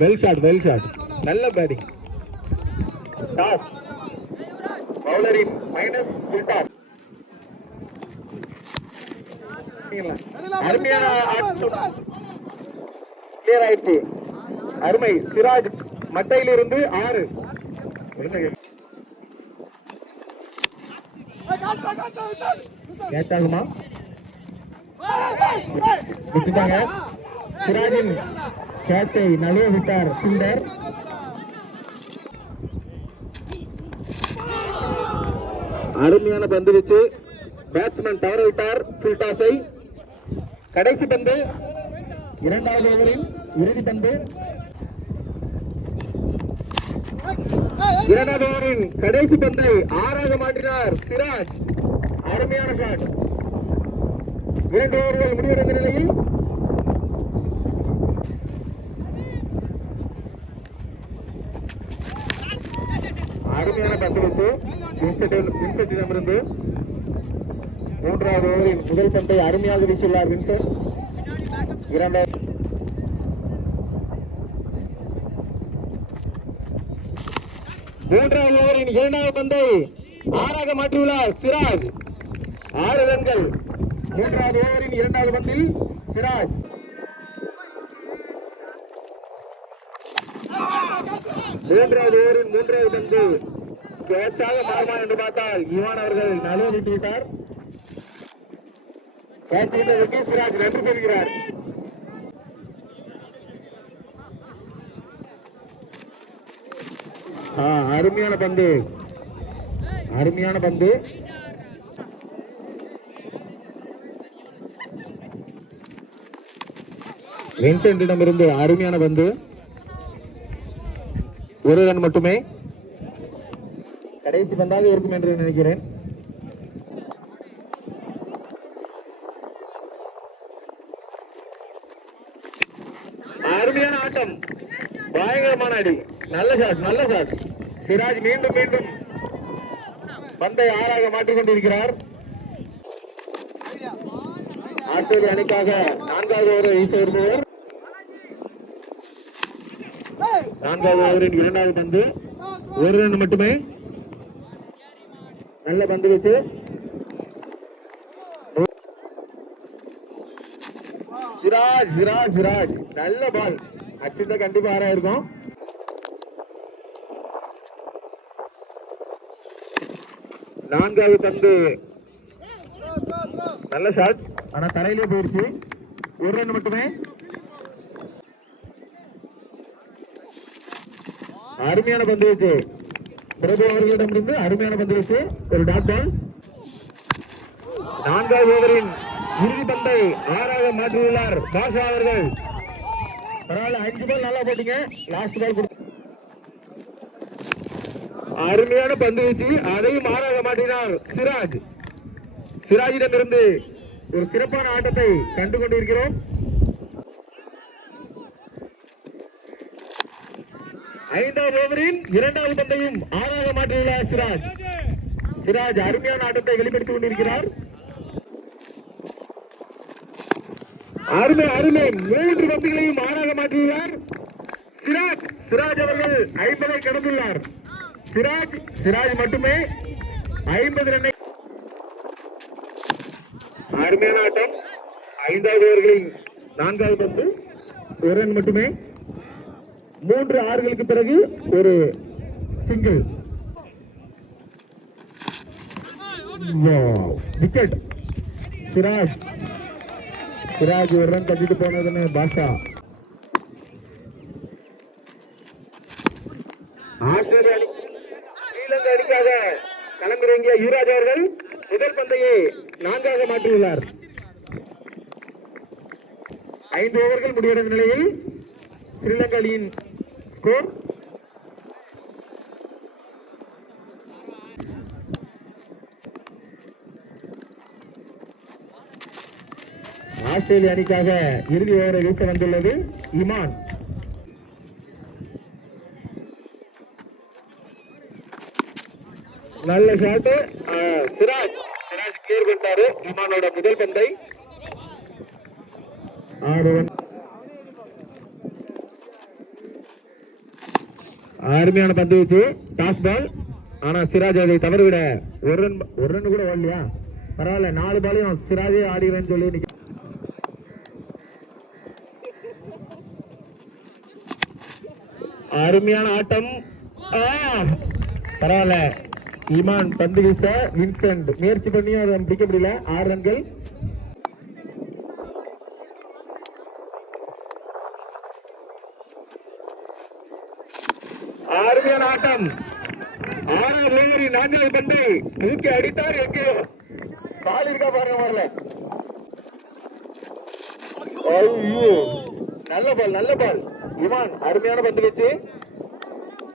Well shot நல்ல batting. Toss பவுலரின் minus full toss. அருமையான கிளியர் ஆயிடுச்சு. அருமை. சிராஜ் மட்டையிலிருந்து 6 கேட்ச் ஆகுமா? விட்டுட்டாங்க. சிராஜின் கேட்சை நழுவ விட்டார் சுந்தர். அருமையான பந்து வச்சு பேட்ஸ்மேன் தவற விட்டார் ஃபுல் டாஸை. கடைசி பந்து, இரண்டாவது ஓவரில் இறுதி பந்து. இரண்டாவது ஓவரின் கடைசி பந்தை 6ஆக மாற்றினார் சிராஜ். அருமையான ஷாட். 2 ஓவர்கள் முடிவடைந்த நிலையில் அருமையான பந்து வச்சு வின்சென்ட்டிடமிருந்து 3வது ஓவரின் முதல் பந்தை அருமையாக வீசியுள்ளார் வின்சென்ட். 3வது ஓவரின் 2வது பந்தை 6ஆக மாற்றியுள்ளார் சிராஜ். 6 ரன்கள் 3வது ஓவரின் 2வது பந்தில் சிராஜ். 3வது ஓவரின் 3வது பந்து கேட்சாக மாறுமா என்று பார்த்தால் யுவான் அவர்கள் நழுவ விட்டு விட்டார். கேட்ச் விட்டதற்கு சிராஜ் நன்றி சொல்கிறார். அருமையான பந்து. வின்சென்ட்டிடமிருந்து அருமையான பந்து. 1 ரன் மட்டுமே. கடைசி பந்தாக இருக்கும் என்று நினைக்கிறேன். அருமையான ஆட்டம், பயங்கரமான அடி, நல்ல ஷாட். சிராஜ் மீண்டும் பந்தை 6ஆக மாற்றிக் கொண்டிருக்கிறார். ஆஸ்திரேலிய அணிக்காக 4வது ஓவரை வீச விரும்புவர். 4வது ஓவரின் 2வது பந்து 1 ரன் மட்டுமே. நல்ல பந்து வச்சு சிராஜ் நல்ல பால். அச்சிருந்தா கண்டிப்பா 6 இருக்கும். நான்காவது பந்து நல்ல ஷாட், ஆனா தரையிலே போயிடுச்சு. 1 ரன் மட்டுமே. அருமையான பந்து வச்சு பிரபு அவர்களிடமிருந்து அருமையான பந்து வச்சு ஒரு டாட் பால். 4வது ஓவரின் இறுதி பந்தை 6ஆக மாற்றியுள்ளார் பாஷா அவர்கள். பரவாயில்ல, 5 பால் நல்லா போட்டீங்க. லாஸ்ட் பால் கொடுத்து அருமையான பந்து வீச்சு, அதையும் மாறாக மாட்டினார் சிராஜ். சிராஜிடமிருந்து ஒரு சிறப்பான ஆட்டத்தை கண்டு கொண்டிருக்கிறோம். ஐந்தாவது ஓவரின் 2வது பந்தையும் ஆறாக மாற்றியுள்ளார் சிராஜ். சிராஜ் அருமையான ஆட்டத்தை வெளிப்படுத்திக் கொண்டிருக்கிறார். அருமை அருமை, 3 பந்துகளையும் ஆறாக மாற்றியுள்ளார் சிராஜ். சிராஜ் அவர்கள் 50 கடந்துள்ளார். சிராஜ் மட்டுமே 50 ரன்னை. அருமையான ஆட்டம். 5வது ஓவர்களில் 4வது பந்து 1 ரன் மட்டுமே. 3 ஆறுகளுக்கு பிறகு ஒரு சிங்கிள். விக்கெட். சிராஜ் 1 ரன் தட்டிட்டு போனதுன்னு பாஷா. ஆஸ்திரேலியா அணி ஸ்ரீலங்கா அணிக்காக களமிறங்கிய யுவராஜ் அவர்கள் முதல் பந்தையை 4ஆக மாற்றியுள்ளார். 5 ஓவர்கள் முடிவடைந்த நிலையில் ஸ்ரீலங்கா அணியின் ஸ்கோர் ஆஸ்திரேலிய அணிக்காக இறுதி ஓவரை வீச வந்துள்ளது இமான். நல்ல ஷாட். சிராஜ் கிளியர் பண்ணிட்டாரு இமானோட முதல் பந்தை. 6 ரன். அருமையான பந்து வச்சு டாஸ் பால். ஆனா சிராஜ் அதை தவறுவிட ஒரு ரன் கூட வரலையா? பரவாயில்ல, 4 பாலையும் சிராஜே ஆடிடுறேன்னு சொல்லி அருமையான ஆட்டம். பரவாயில்ல, ஈமான் பந்து வீச வின்சென்ட் முயற்சி பண்ணியும் அதை பிடிக்க முடியல. 6 ரன்கள். அருமையான ஆட்டம். 6வது ஓவரின் 4வது பந்தை தூக்கி அடித்தார். எங்கே பால் இருக்கா பாருங்க, வரல. நல்ல பால் இமான். அருமையான பந்து வச்சு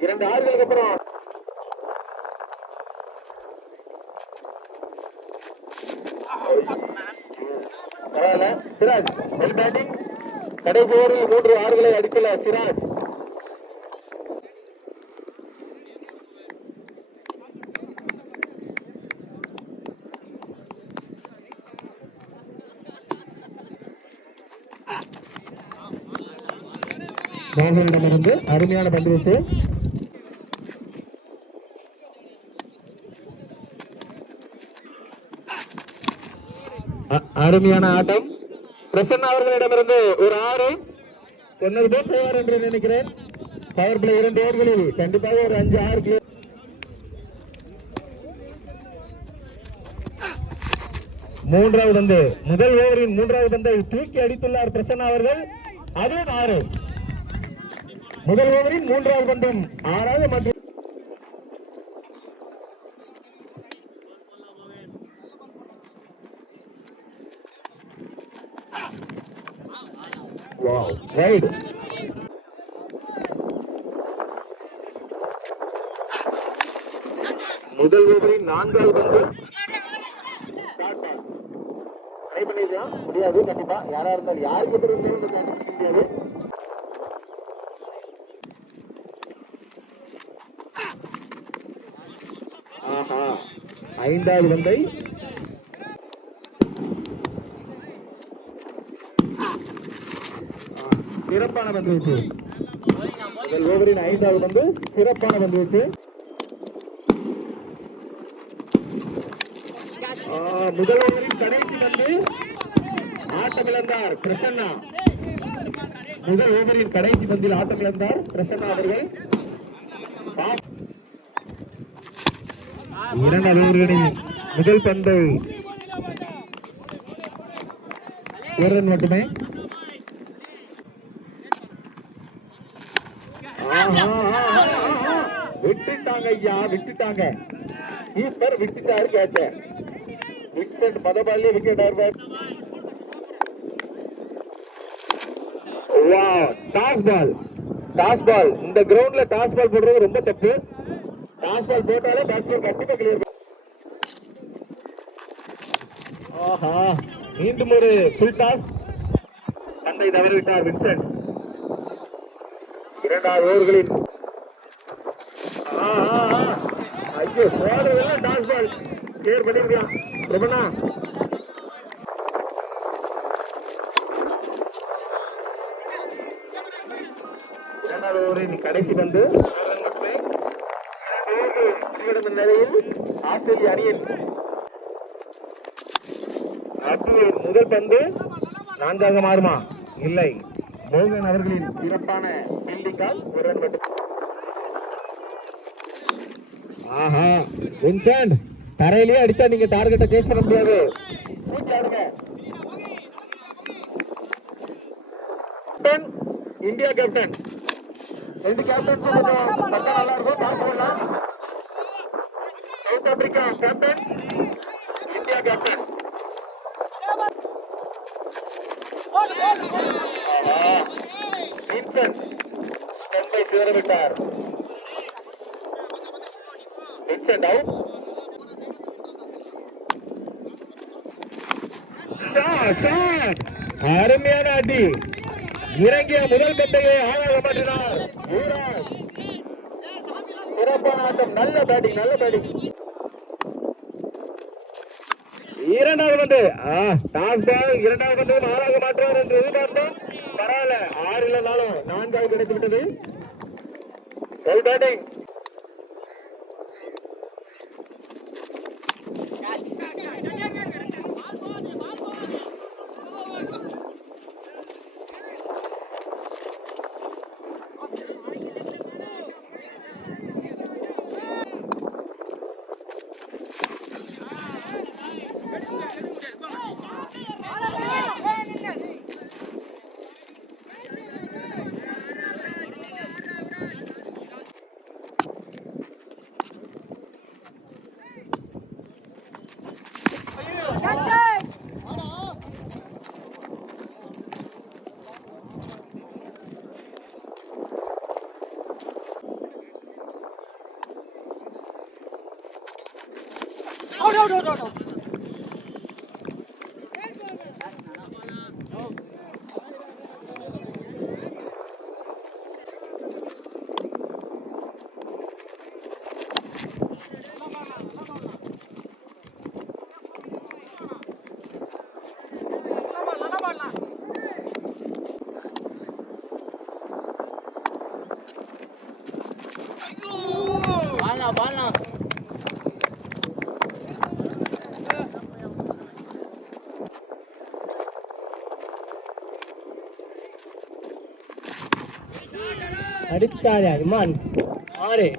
2 ஆறுகளுக்கு அப்புறம் பரவாயில்ல. Siraj well batting. கடைசி ஓவரில் 3 ஆறுகளை அடிக்கல சிராஜ். மோகனிடமிருந்து அருமையான பந்து வச்சு அருமையான ஆட்டம். பிரசன்னா அவர்களிடமிருந்து ஒரு 6. சொன்னது போல் செய்வார் என்று நினைக்கிறேன். பவர் பிளே 2 ஓவர்களில் கண்டிப்பாக ஒரு 5-6 கிலோ. மூன்றாவது பந்து, முதல் ஓவரின் 3வது பந்தை தூக்கி அடித்துள்ளார் பிரசன்னா அவர்கள். அதுவும் 6. முதல் ஓவரின் 3வது பந்தும் 6ஆக மாற்றி ரைட். முதல் ஓவரின் 4வது பந்து ட்ரை பண்ணிருக்கலாம். முடியாது, கண்டிப்பா யாரா இருந்தாலும் யாருக்கு எதிர இருந்தாலும் இந்த கேட்ச் பிடிக்க முடியாது. ஆஹா, 5வது பந்தை சிறப்பான பந்து வச்சு. முதல் ஓவரின் 5வது பந்து சிறப்பான பந்து வச்சு. முதல் ஓவரின் கடைசி பந்து ஆட்டமிழந்தார் பிரசன்னா. முதல் ஓவரின் கடைசி பந்தில் ஆட்டமிழந்தார் பிரசன்னா அவர்கள். 2வது ஓவரின் முதல் பந்தை 1 ரன் மட்டுமே. விட்டுட்டாங்க ஐயா, விட்டுட்டாங்க. கீப்பர் விட்டுட்டாரு கேட்ச. வின்சென்ட் மதபாலே விக்கெட் ஆடுவார். டாஸ் பால் இந்த கிரவுண்ட்ல டாஸ் பால் போடுறது ரொம்ப தப்பு. டாஸ் பால் போட்டாலே பேட்ஸ்மேன் கண்டிப்பா கிளியர். ஆஹா, மீண்டும் ஒரு ஃபுல் டாஸ். பந்தை தவறிவிட்டார் வின்சென்ட். இரண்டாவது ஓவர்களின் ஐயோ போடுறதெல்லாம் டாஸ் பால் கிளியர் பண்ணிருக்கலாம். பிரபனா இரண்டாவது ஓவரின் கடைசி பந்து மட்டுமே. நிலையில் ஆஸ்திரேலிய அணியின் முதல் பந்து நான்காக மாறுமா? இல்லை, மோகன் அவர்களின் சிறப்பான ஃபீல்டிங்கால் ஒரு ரன் மட்டும். ஆஹா, வின்சென்ட் தரையிலேயே அடிச்சா நீங்க டார்கெட்டை சேஸ் பண்ண முடியாது. இந்தியா கேப்டன் ரெண்டு கேப்டன்ஸ் கொஞ்சம் பக்கம் நல்லா இருக்கும். பாஸ் பண்ணலாம். South Africa captains, India captain. Vincent ஸ்டம்பை சிதறவிட்டார். Vincent out. அருமையான அடி. இறங்கிய முதல் பந்தையை ஆளாக மாற்றினார். சிறப்பான ஆட்டம். நல்ல பேட்டிங், நல்ல பேட்டிங். இரண்டாவது பந்து டாஸ் பால். இரண்டாவது பந்து ஆளாக மாற்றுவார் என்று எதிர்பார்த்தோம். பரவாயில்ல, 6 இல்லைனாலும் 4 கிடைத்து விட்டது. Well batting. அடிச்சாரியா இமான் 6.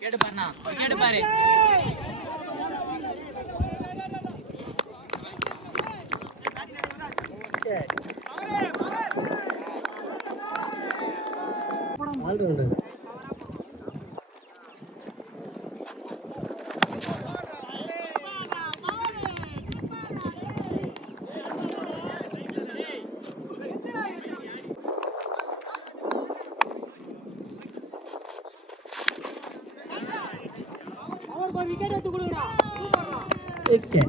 கேட்டு பாருண்ணா, கேட்டு பாரு. wicket.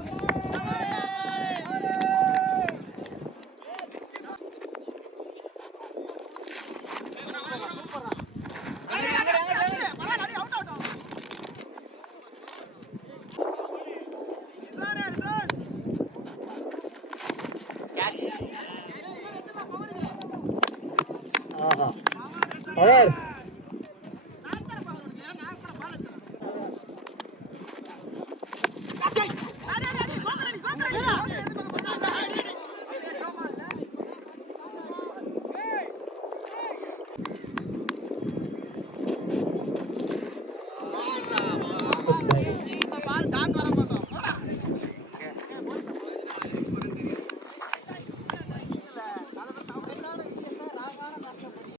Power.